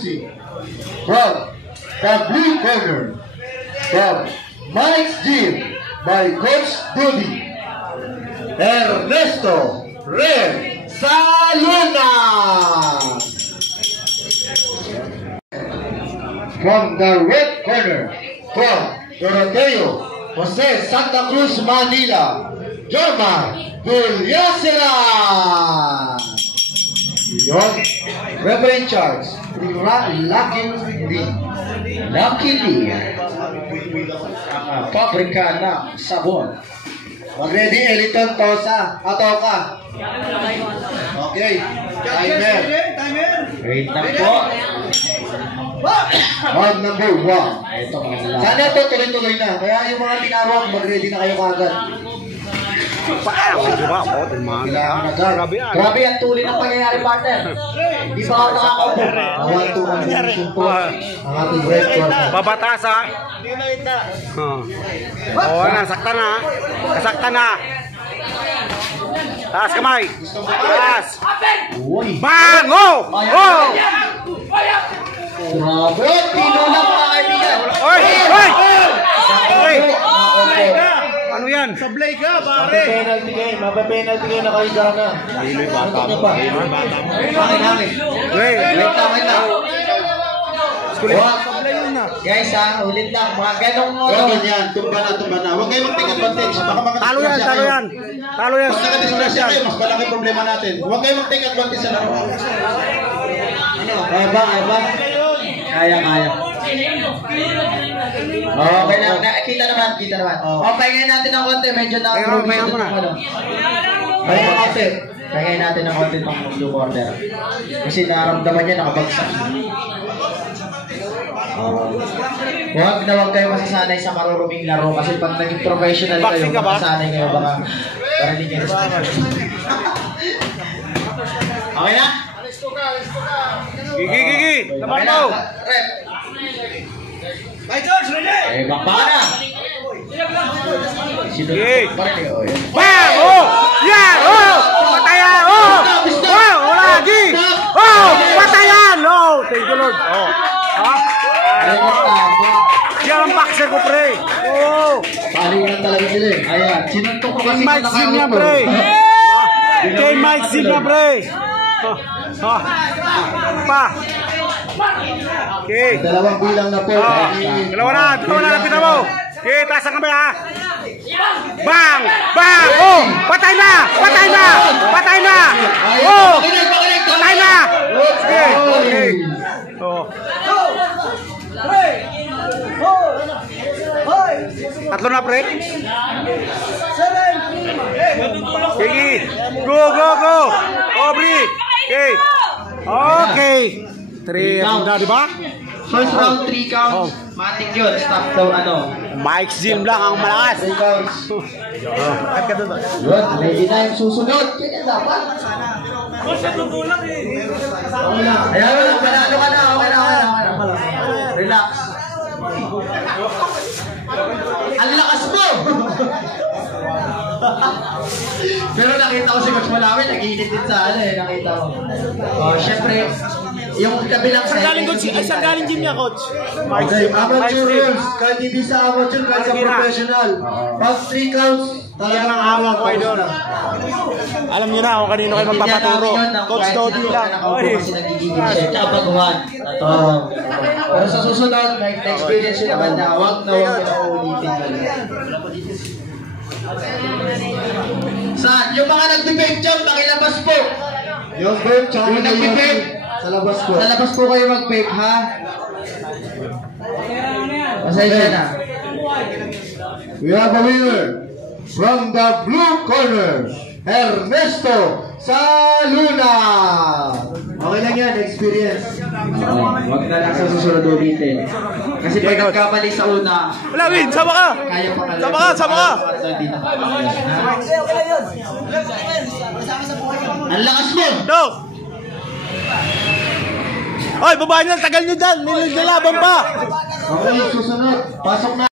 Music. From the blue corner, from Mike's Gym by Coach Dudi, Ernesto Red Saluna. From the red corner, from Doroteo Jose Santa Cruz, Manila, Jorma Dulyaceran. Yun, Reverend Charles, Lucky Lee, pabrika ng sabon. Mag-ready, Eliton, Tosa, Atoka. Okay, timer. Wait na po. Round number 1. Sana ito tuloy-tuloy na. Kaya yung mga tinawag, mag-ready na kayo kagad. Grabe ang tuloy ng pangyayari, partner. Di ba ako nakakaupo? Awal to ang decision po ang ating red corner. Babatas ha. Oo na, sakta na. Kasakta na. Taas kamay. Taas. Bang! Oh! Oh! Grabe, tinulak mga kaibigan. Oy! Oy! Oy! Ano yan? Sablay ka, pare! Mapapenalty kayo na kayo sana. Hangin. Wait na. Sablay yun na. Guys, ulit lang. Mga ganong Huwag yan, tumba na. Huwag kayo mag-take advantage. Baka Talo yan. Talo yan. Pag nakadisgrasya kayo, mas malaki problema natin. Huwag kayo mag-take advantage sa laro. Kaya ba? Kaya. Okay na. Kita naman. Okay, ngayon natin ng konti. Medyo na-approve. Kaya natin ng konti itong blue corner. Kasi naramdaman niya nakabagsak. Huwag kayo masasanay sa maruruming laro. Kasi pag naging professional kayo, masasanay kayo baka hindi kayo. Okay na? Gigi! Naman mo! Rep! By George, ready! Baka na! Sige! Bang! Oh! Yan! Oh! Patayan! Oh! Oh! Lagi! Oh! Patayan! Oh! Thank you, Lord! Oh! Ha? Yan ang boxer ko, pre! Oh! Palingan talaga sila eh. Ayan, sinuntok ko kasi Mike Zim niya, pre! Kay Mike Zim niya, pre! Pa! Okay. Dalawang bilang na po. Dalawa na, lapit na mo. Okay, taas ang kamay ha. Bang! Bang! Oh! Patay na! Oh! Patay na! Okay. Oh. Tatlo na, pre. Sige. Go! Aubrey! Okay. 3 round na, di ba? First round, 3 counts. Matik yun. Stop daw, Mike Zim lang ang malakas. 3 counts. Good, ready na yung susunod. Kaya dapat. Ayan, panalo ka na. Okay na. Relax. Ang lakas mo! Pero nakita ko si Coach Malawi, nag-iinit din sa nakita ko. Siyempre, yung kabilang side. Saan galing gym niya, Coach? Amateur rules. Kahit hindi sa amateur, kahit sa professional. Pag 3 counts, Yan ang hawak ko doon. Alam niyo na kung kanino kayo magpapaturo. Coach Dodi lang. Kasi nagigigil siya. Tsaka pagawad. Pero sa susunod, may experience yun naman na huwag na ulitin. Saan? Yung mga nag-vape dyan, pakilabas po. yung vape, tsaka Yung nag-vape, sa labas po. sa labas po kayo mag-vape, ha? Pasensya na. We have a winner from the blue corner, Ernesto Saluna. Okay lang yan, experience. Huwag na lang sa susunod ulitin. Kasi pag nagkamali sa una, Wala, Win! Sama ka! kaya pa kalabi. Sama ka! Hindi na ang lakas mo! No! Oy, babae na, tagal nyo dyan! May nilalaban pa! Okay, susunod. Pasok na.